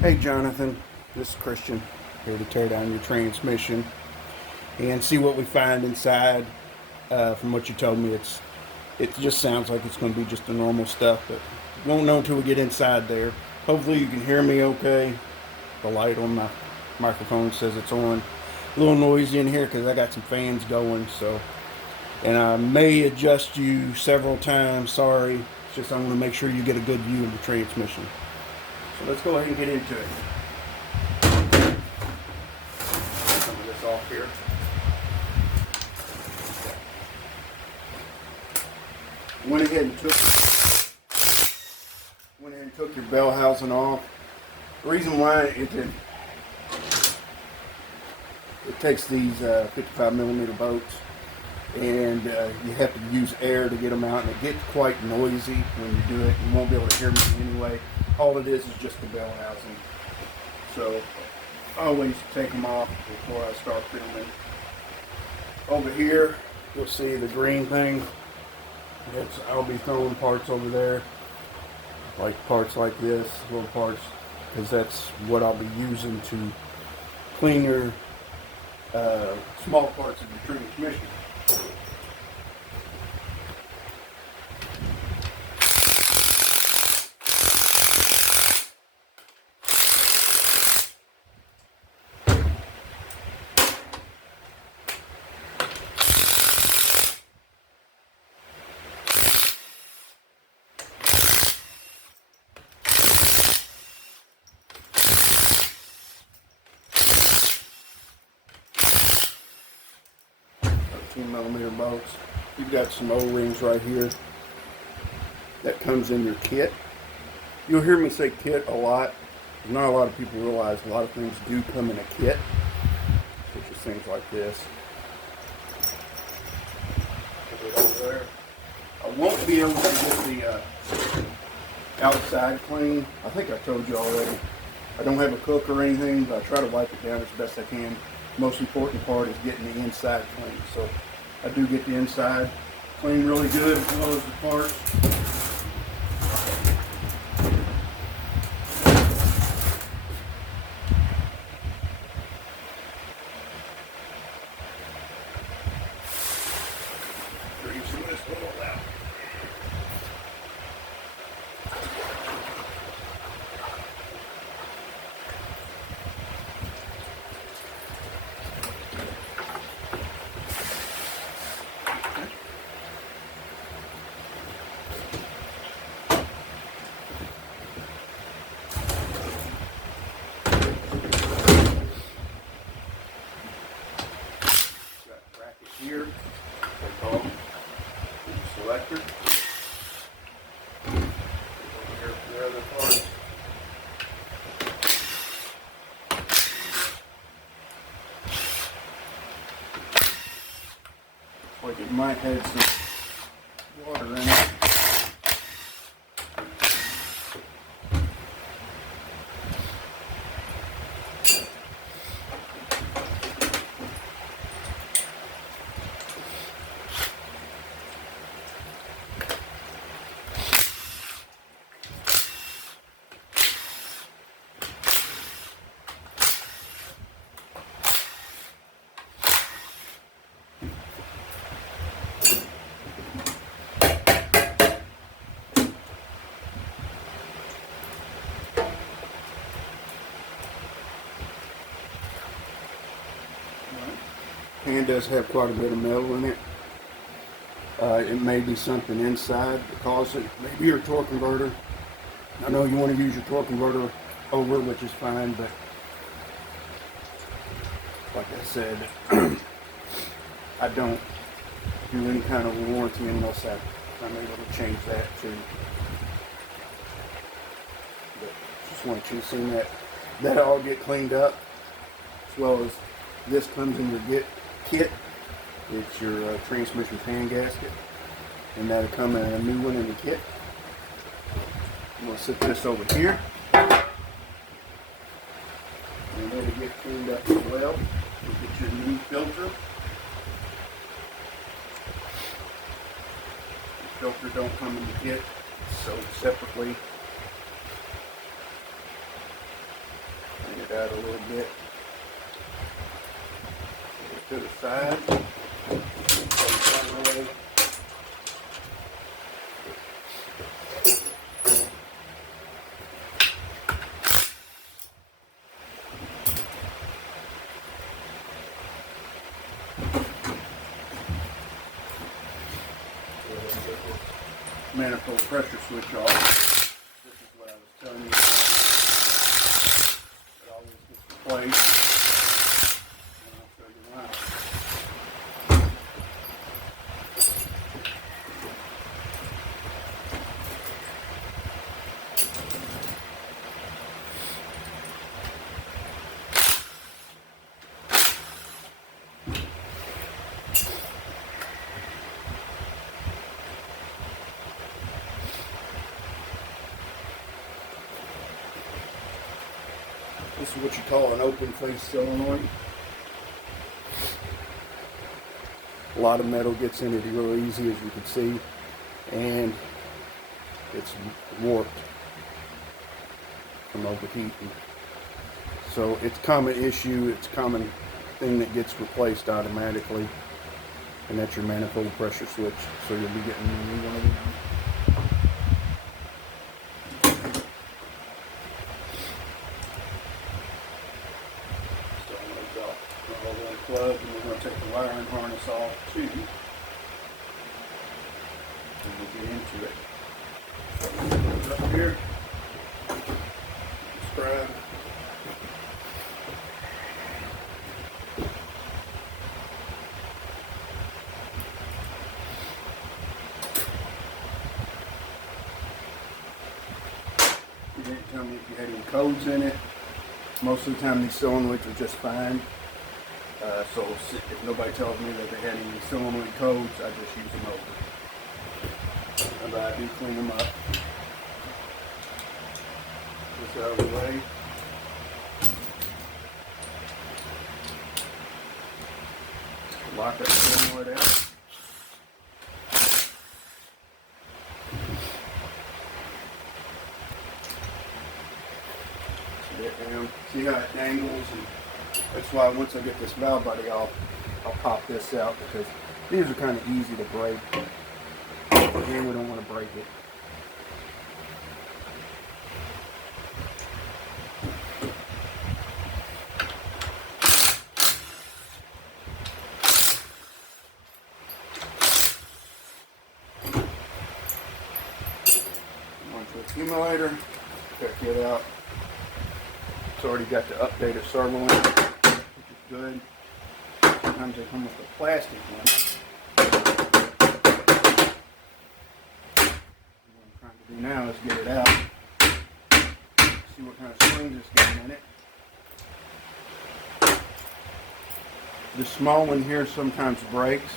Hey Jonathan, this is Christian here to tear down your transmission and see what we find inside. From what you told me, it just sounds like it's going to be just the normal stuff, but won't know until we get inside there. Hopefully you can hear me okay. The light on my microphone says it's on. A little noisy in here because I got some fans going, so and I may adjust you several times. Sorry, it's just I want to make sure you get a good view of the transmission. So let's go ahead and get into it. Some of this off here. Went ahead and took your bell housing off. The reason why it takes these 55 millimeter bolts, and you have to use air to get them out, and it gets quite noisy when you do it. You won't be able to hear me anyway. All it is just the bell housing. So I always take them off before I start filming. Over here, you'll see the green thing. I'll be throwing parts over there, like parts like this, little parts, because that's what I'll be using to clean your small parts of your transmission. 13 millimeter bolts. You've got some O-rings right here that comes in your kit. You'll hear me say kit a lot. Not a lot of people realize a lot of things do come in a kit, such as things like this. Put it over there. I won't be able to get the outside clean. I think I told you already. I don't have a cook or anything, but I try to wipe it down as best I can. Most important part is getting the inside clean. So I do get the inside clean really good as well as the parts. Here, they call the selector. Over here for the other part. Looks like it might have some water in it. Pan does have quite a bit of metal in it. It may be something inside that caused it. Maybe your torque converter. I know you want to use your torque converter over, which is fine, but like I said, I don't do any kind of warranty unless I'm able to change that too. But just want you to see that all get cleaned up, as well as this comes in your kit. It's your transmission pan gasket, and that'll come in a new one in the kit. I'm going to set this over here, and it'll get cleaned up as well. We'll get your new filter. The filter don't come in the kit, so separately. it out a little bit. Put it to the side. Manifold pressure switch off. This is what I was telling you about. It always gets replaced. And I'll show you why. This is what you call an open face solenoid. A lot of metal gets in it real easy, as you can see, and it's warped from overheating. So it's a common issue, it's a common thing that gets replaced automatically, and that's your manifold pressure switch. So you'll be getting a new one of them. Plug, and we're going to take the wiring harness off too, and we'll get into it. So up here, subscribe. You didn't tell me if you had any codes in it. Most of the time these solenoids are just fine. So if nobody tells me that they had any solenoid codes, I just use them over. But I do clean them up. This out of the way. Lock that solenoid out. Set it down. See how it dangles? And that's why once I get this valve body off, I'll pop this out, because these are kind of easy to break. And we don't want to break it. Onto the accumulator, check it out. It's already got the updated servo in it, which is good. Sometimes they come with a plastic one. What I'm trying to do now is get it out. See what kind of springs it's getting in it. The small one here sometimes breaks,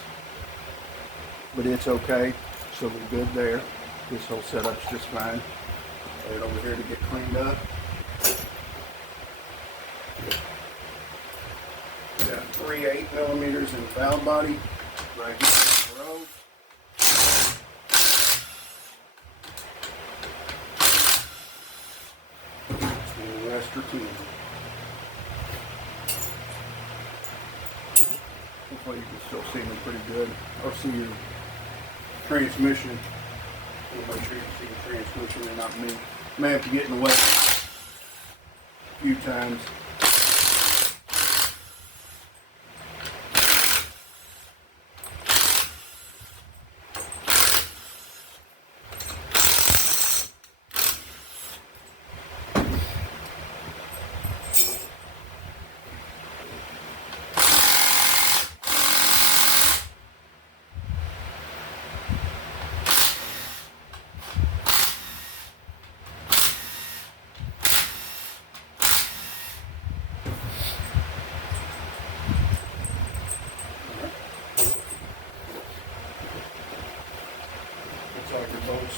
but it's okay. So we're good there. This whole setup's just fine. Put it over here to get cleaned up. Got 3 8mm in the valve body right here in the row. And the rest are clean. Hopefully you can still see them pretty good, or see your transmission. Make sure you can see the transmission and not me. May have to get in the way a few times.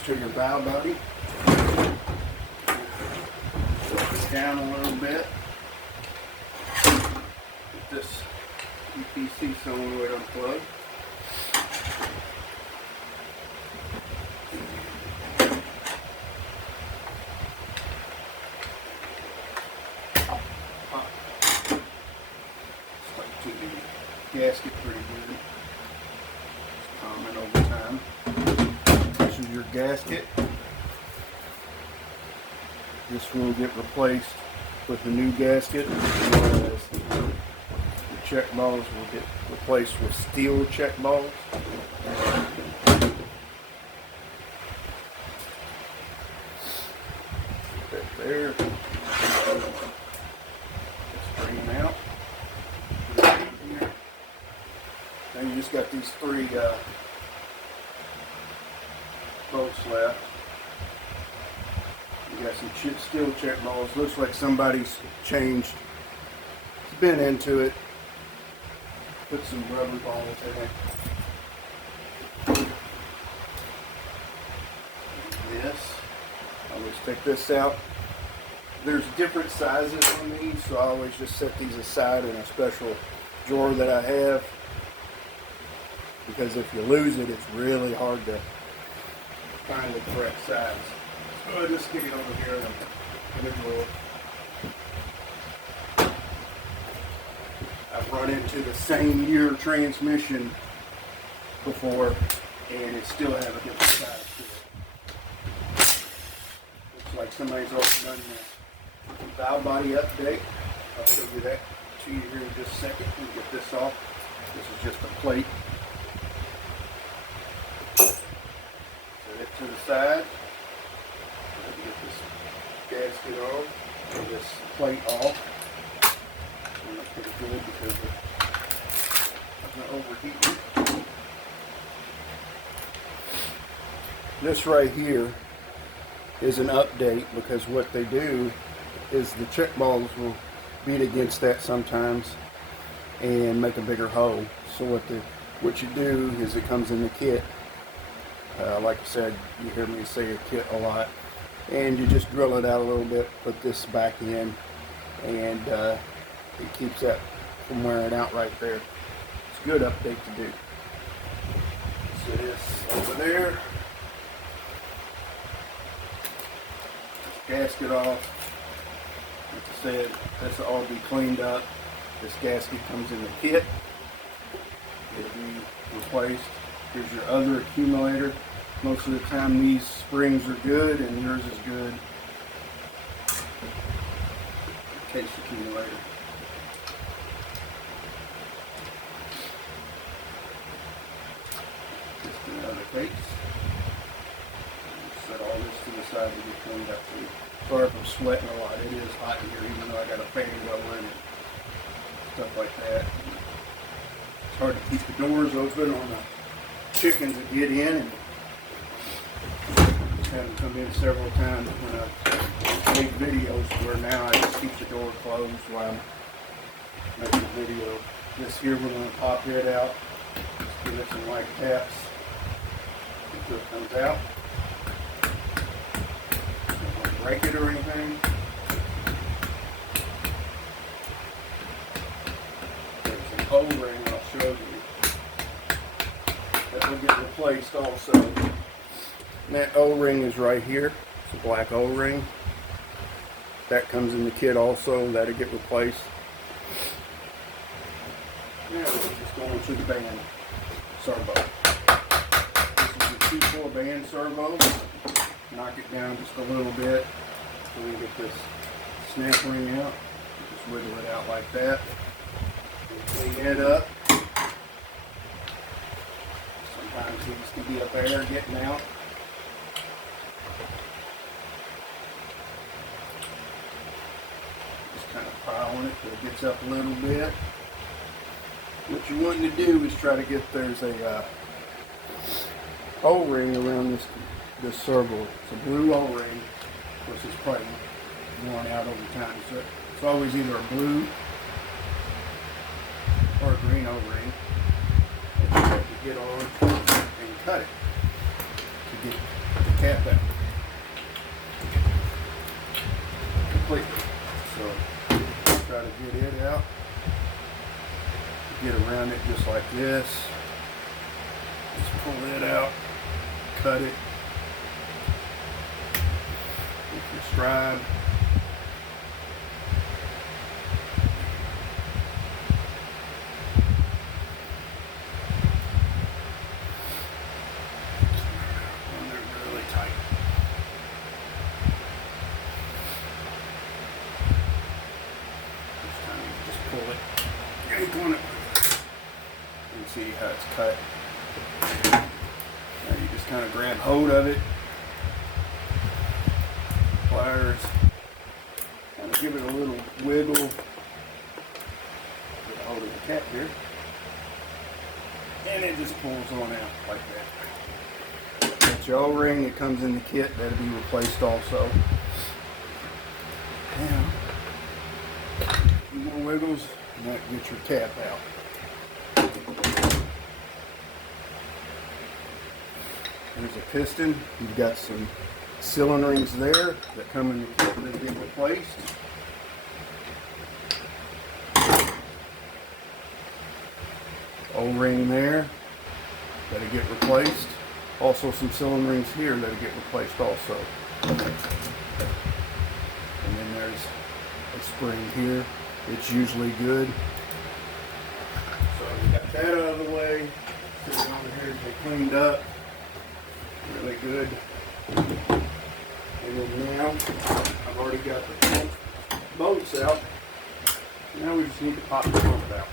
To your valve body. Flip it down a little bit. Get this EPC solenoid unplugged. gasket pretty good. It's common over time. This is your gasket. This will get replaced with a new gasket, as well as the check balls will get replaced with steel check balls. That there. Bring them out. Now you just got these 3 bolts left. You got some steel check balls. Looks like somebody's changed. It's been into it. Put some rubber balls in it. This. I always take this out. There's different sizes on these, so I always just set these aside in a special drawer that I have. Because if you lose it, it's really hard to find the correct size. So I just stick it over here in the drawer. I've run into the same year transmission before, and it still has a different size to it. Looks like somebody's already done the valve body update. I'll show you that to you here in just a second. Let me get this off. This is just a plate. Set it to the side. Let me get this gasket off, or this plate off. And that's pretty good because it's not overheating. This right here is an update, because what they do is the check balls will beat against that sometimes and make a bigger hole. So what you do is it comes in the kit. Like I said, you hear me say a kit a lot, and you just drill it out a little bit, put this back in, and it keeps that from wearing out right there. It's a good update to do. So this over there. Gasket off. Like I said, this will all be cleaned up. This gasket comes in the kit. It'll be replaced. Here's your other accumulator. Most of the time these springs are good and yours is good. Case accumulator. Just another case. Set all this to the side to get cleaned up too. Sorry if I'm sweating a lot. It is hot in here, even though I got a fan going and stuff like that. It's hard to keep the doors open on the chickens that get in, and just had them come in several times when I make videos, where now I just keep the door closed while I'm making the video. This here we're going to pop it out. Just give it some light taps until it comes out. Break it or anything. There's an O-ring I'll show you that will get replaced also. And that O-ring is right here. It's a black O-ring. That comes in the kit also. That'll get replaced. Now we're just going to the band servo. This is a 2-4 band servo. Knock it down just a little bit so we get this snap ring out. Just wiggle it out like that. Clean it up. Sometimes these can be up there getting out. Just kind of pile on it till it gets up a little bit. What you want to do is try to get, there's a O-ring around this servo. It's a blue O-ring, which is probably worn out over time. So it's always either a blue or a green O-ring that you have to get on and cut it to get the cap out completely. So try to get it out. Get around it just like this. Just pull it out, cut it. Your stride. cut. Now you just kind of grab hold of it, pliers, kind of give it a little wiggle. Get a hold of the cap here, and it just pulls on out like that. That's your O-ring. It comes in the kit. That'll be replaced also. Now, a few more wiggles, and that gets your cap out. There's a piston. You've got some cylinder rings there that come in the kit that get replaced. O-ring there that'll get replaced. Also some cylinder rings here that'll get replaced also. And then there's a spring here. It's usually good. So we got that out of the way. Sitting over here to get cleaned up. Really good. And then now I've already got the pump bolts out. Now we just need to pop the pump out.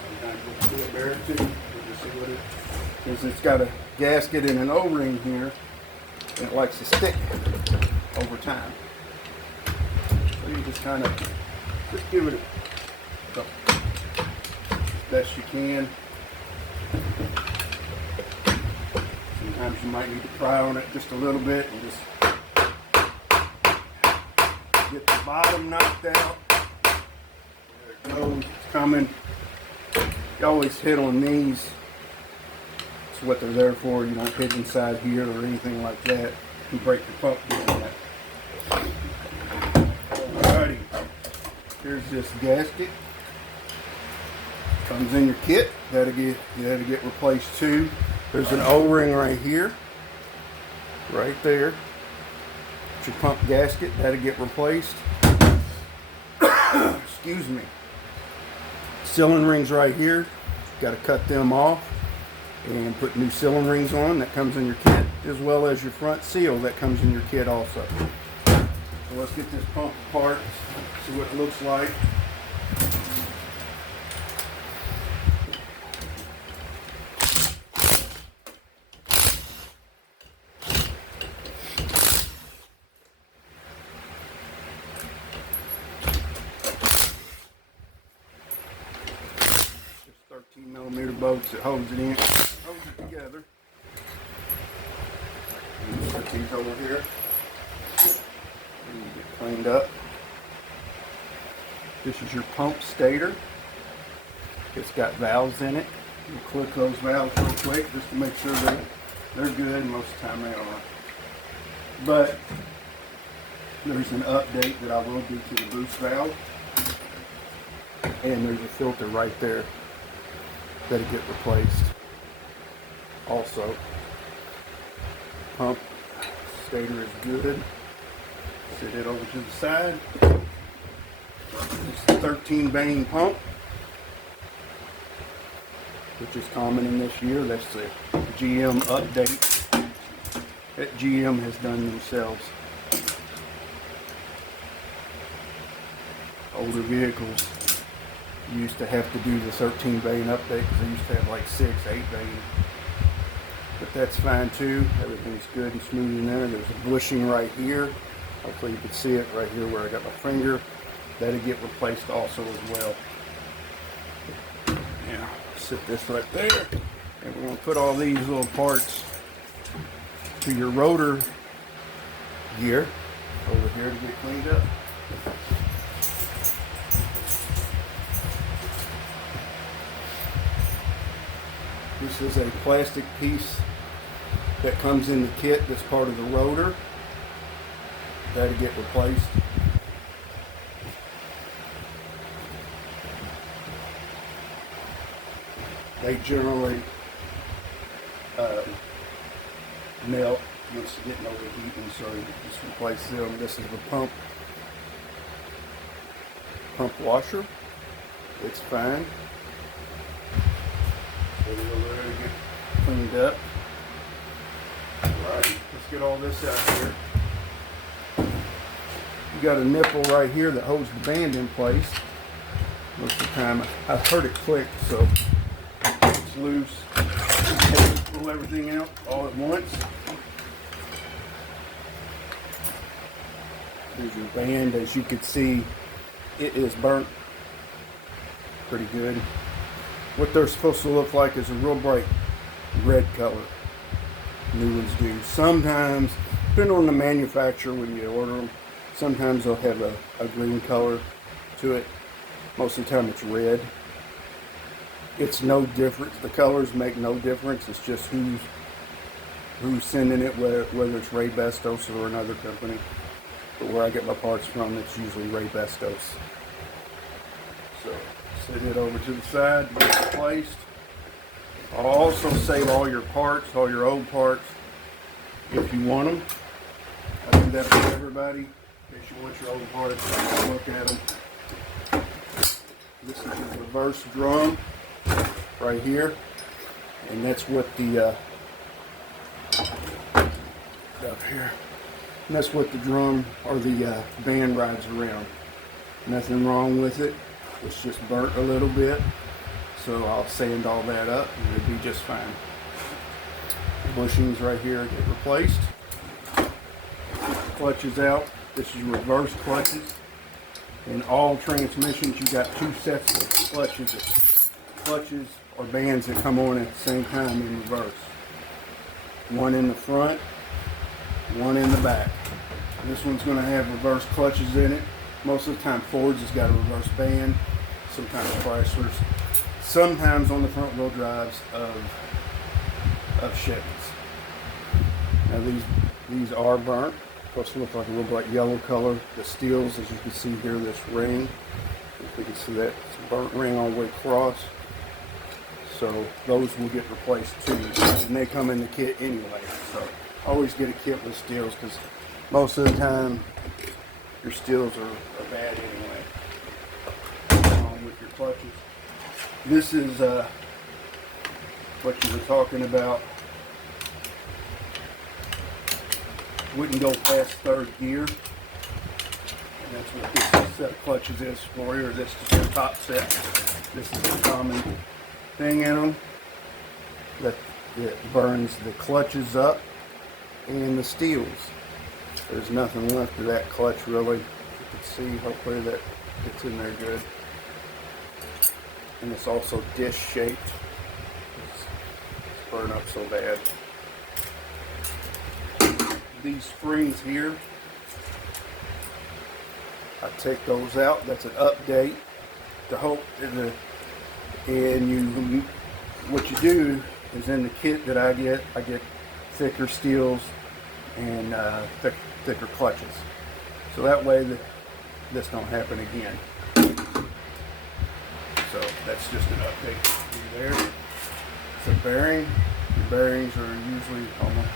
Sometimes we'll do a bare tube. Because it's got a gasket and an O-ring here, and it likes to stick over time. So you just kind of give it the best you can. Sometimes you might need to pry on it just a little bit and just get the bottom knocked out. There it goes. It's coming. You always hit on these. It's what they're there for. You don't hit inside here or anything like that. You break the pump doing that. Alrighty. Here's this gasket. Comes in your kit. That'll get replaced too. There's an O-ring right here. Right there. It's your pump gasket. That'll get replaced. Excuse me. Cylinder rings right here. Got to cut them off and put new cylinder rings on. That comes in your kit, as well as your front seal that comes in your kit also. So let's get this pump apart, see what it looks like. Just 13mm bolts that holds it in, holds it together. Put these over here. Get cleaned up. This is your pump stator. It's got valves in it. You click those valves real quick just to make sure that they're good. Most of the time they are. But there's an update that I will do to the boost valve. And there's a filter right there that'll get replaced. Also, pump stator is good. Set it over to the side. It's a 13 vane pump, which is common in this year. That's the GM update that GM has done themselves. Older vehicles used to have to do the 13 vane update because they used to have like 6, 8 vane. But that's fine too. Everything's good and smooth in there. There's a bushing right here. Hopefully you can see it right here where I got my finger. That'll get replaced also as well. Now, sit this right there. And we're going to put all these little parts to your rotor gear over here to get cleaned up. This is a plastic piece that comes in the kit that's part of the rotor. That'll get replaced. They generally melt once you get overheating, so you just replace them. This is the pump washer. It's fine. So we're ready to get cleaned up. Alright, let's get all this out here. You got a nipple right here that holds the band in place. most of the time. I've heard it click, so it's loose. Pull everything out all at once. There's your band. As you can see, it is burnt pretty good. What they're supposed to look like is a real bright red color. New ones do. Sometimes, depending on the manufacturer when you order them, sometimes they'll have a green color to it. Most of the time it's red. It's no difference. The colors make no difference. It's just who's sending it, whether it's Ray Bestos or another company. But where I get my parts from, it's usually Ray Bestos. So set it over to the side, get it placed. I'll also save all your parts, all your old parts, if you want them. I do that for everybody. In case you want your old parts, look at them. This is the reverse drum right here, and that's what the up here. And that's what the drum or the band rides around. Nothing wrong with it. It's just burnt a little bit. So I'll sand all that up and it'll be just fine. The bushings right here get replaced. Clutches out. This is reverse clutches. In all transmissions, you got two sets of clutches. Clutches or bands that come on at the same time in reverse. One in the front, one in the back. This one's going to have reverse clutches in it. Most of the time Ford's has got a reverse band. Sometimes Chryslers. Sometimes on the front wheel drives of Chevys. Now these are burnt. Supposed to look like a little bright yellow color. The steels, as you can see here, this ring. If you can see that, it's a burnt ring all the way across. So those will get replaced too. And they come in the kit anyway. So always get a kit with steels because most of the time your steels are bad anyway. Along with your clutches. This is what you were talking about. Wouldn't go past third gear. And that's what this set of clutches is for here. This is the top set. This is a common thing in them that burns the clutches up and the steels. There's nothing left of that clutch really. You can see, hopefully that gets in there good. And it's also dish shaped. It's burned up so bad. These springs here, I take those out. That's an update. And what you do is in the kit that I get thicker steels and thicker clutches. So that way this don't happen again. So that's just an update there. It's a bearing. The bearings are usually almost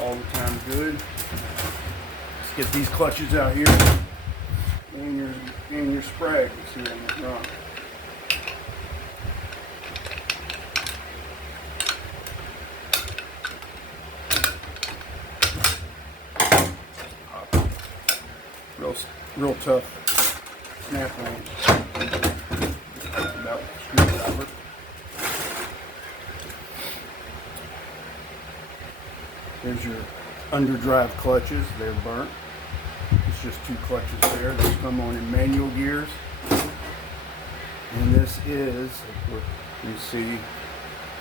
all the time good. Let's get these clutches out here and your sprag. Let's see what I'm getting wrong. Real tough snap on. About screwdriver. There's your underdrive clutches. They're burnt. It's just two clutches there. These come on in manual gears. And this is, you see,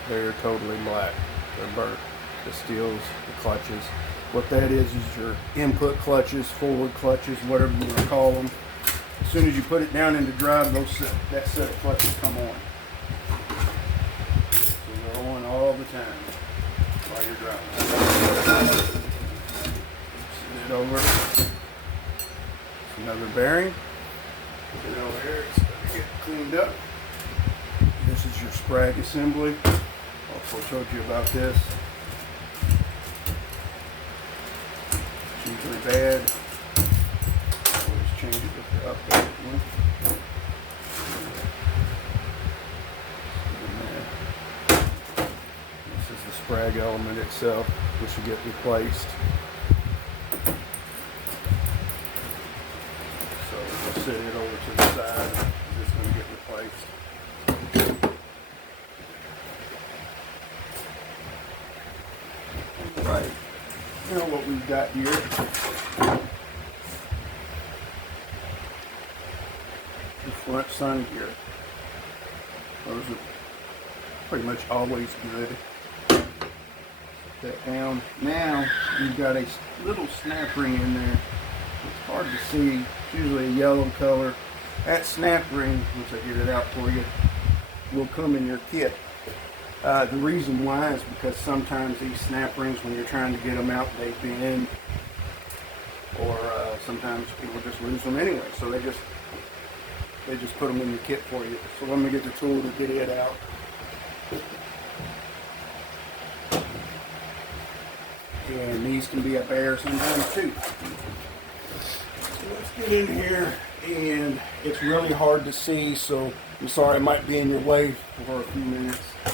they're totally black. They're burnt. The steels, the clutches. What that is your input clutches, forward clutches, whatever you want to call them. As soon as you put it down into drive, that set of clutches come on. So they're on all the time while you're driving. Set it over. Another bearing. Put it over here. It's going to get cleaned up. This is your sprag assembly. Also told you about this. It's usually bad. Always change it with the updated one. This is the sprag element itself, which should get replaced. So we'll set it over to the side. This going to get replaced. Right. You know what we've got here. The front sun gear. Those are pretty much always good. Put that down. Now you've got a little snap ring in there. It's hard to see. It's usually a yellow color. That snap ring, once I get it out for you, will come in your kit. The reason why is because sometimes these snap rings, when you're trying to get them out, they bend, or sometimes people just lose them anyway. So they just put them in your kit for you. So let me get the tool to get it out. And these can be a bear sometimes too. So let's get in here, and it's really hard to see, so I'm sorry I might be in your way for a few minutes. I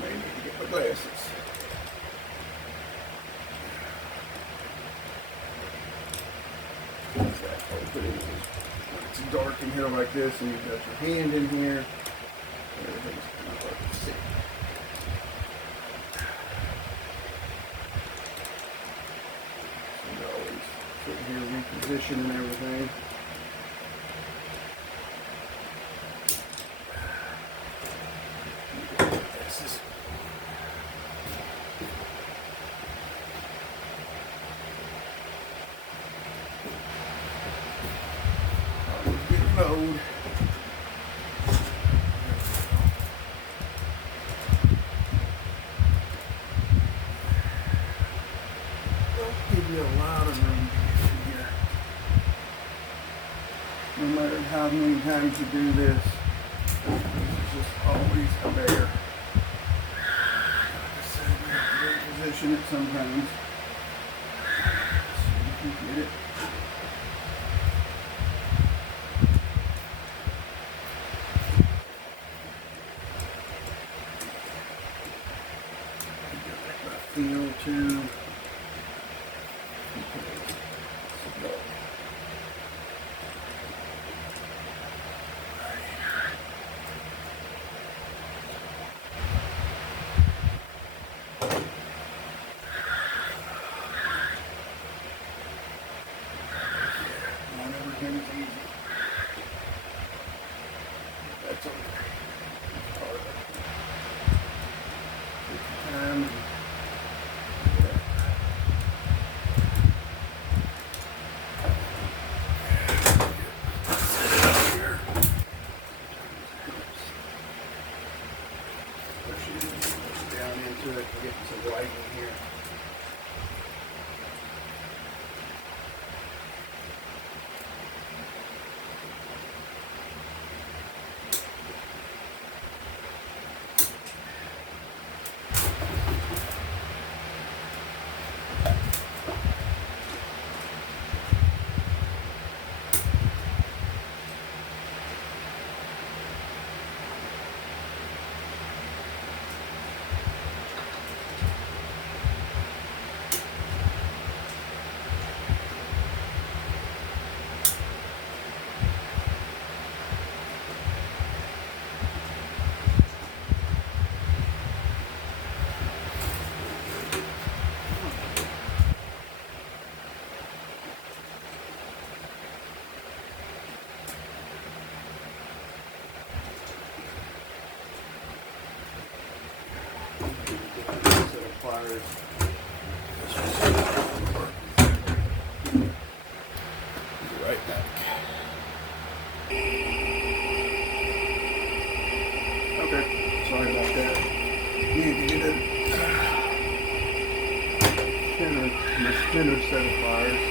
may need to get my glasses. It's dark in here like this, and you've got your hand in here. Everything's kind of hard to see. So you always sit here, reposition and everything. Load. Don't give you a lot of room to get in here. No matter how many times you do this, it's just always a bear. Like I said, you have to reposition it sometimes so you can get it. Feel to not everything's easy. That's okay. It's hard. Take your time and down into it and get some light in here. Pliers. Be right back. Okay, sorry about that. Need to get a thinner set of pliers.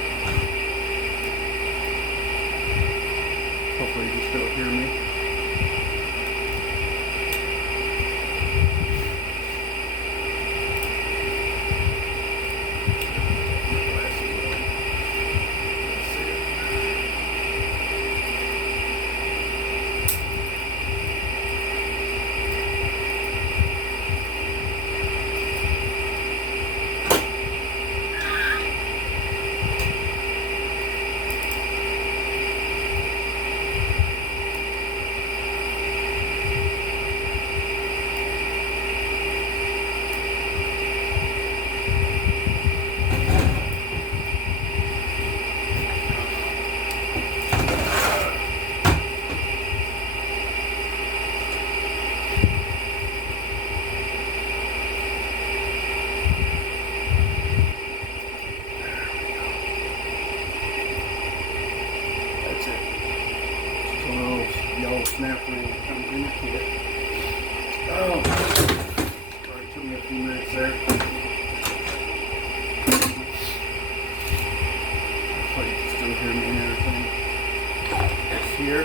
Hopefully you can still hear me. there. So you can still hear me and everything. It's here.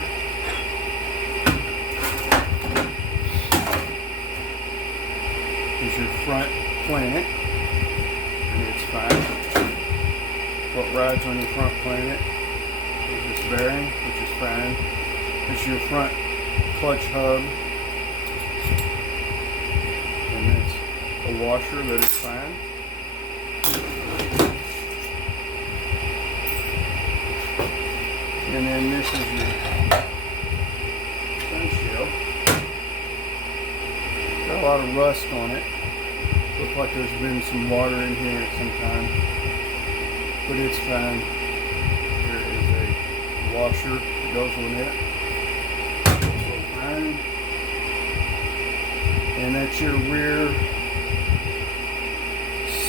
Is your front planet, and it's fine. What rides on your front planet is this bearing, which is fine. It's your front clutch hub, and it's a washer that is fine. And then this is your windshield. Got a lot of rust on it. Looks like there's been some water in here at some time, but it's fine. There is a washer that goes on it. Also fine. And that's your rear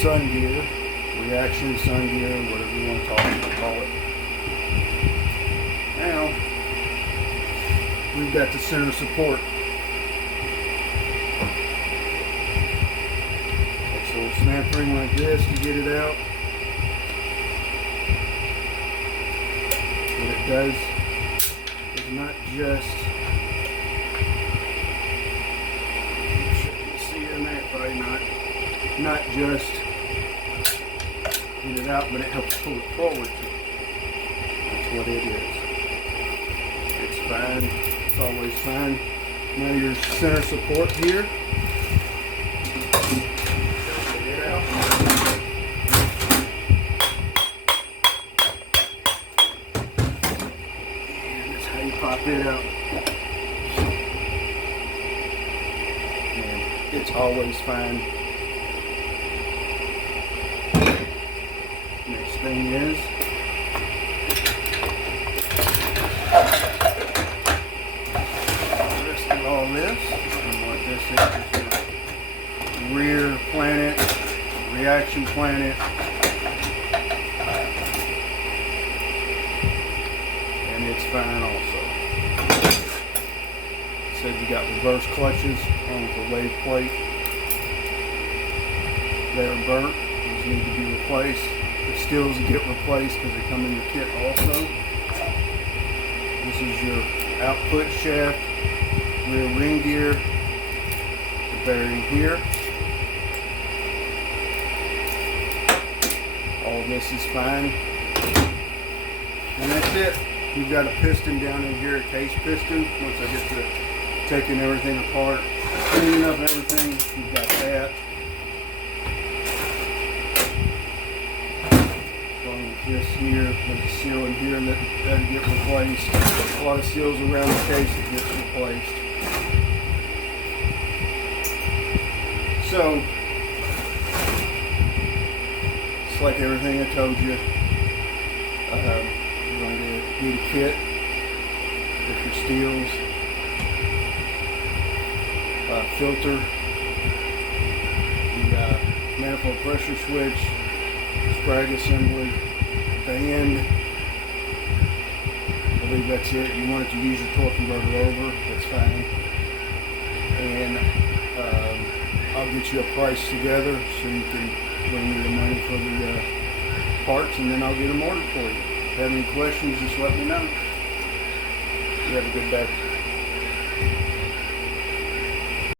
sun gear, reaction sun gear, whatever you want to call it. Now, we've got the center support. So snap ring like this to get it out. What it does is not just, you see in that, probably not just get it out, but it helps pull it forward too. That's what it is. It's fine. It's always fine. Now your center support here. Get it out. And that's how you pop it out. And it's always fine. Next thing is all this, and what this is your rear planet, reaction planet, and it's fine also. Said you got reverse clutches on the lathe plate. They're burnt, these need to be replaced. The steels get replaced because they come in the kit also. This is your output shaft, rear ring gear, the bearing here. All this is fine. And that's it. You've got a piston down in here, a case piston. Once I get to taking everything apart, cleaning up everything, you've got that. This here, there's a seal in here that'll get replaced. A lot of seals around the case that gets replaced. So, it's like everything I told you. You're going to need a kit with your steels, filter, the manifold pressure switch, sprag assembly. The end, I believe that's it. You want it to use your torque converter over, that's fine. And I'll get you a price together so you can bring me the money for the parts, and then I'll get them ordered for you. If you have any questions, just let me know. You have a good day.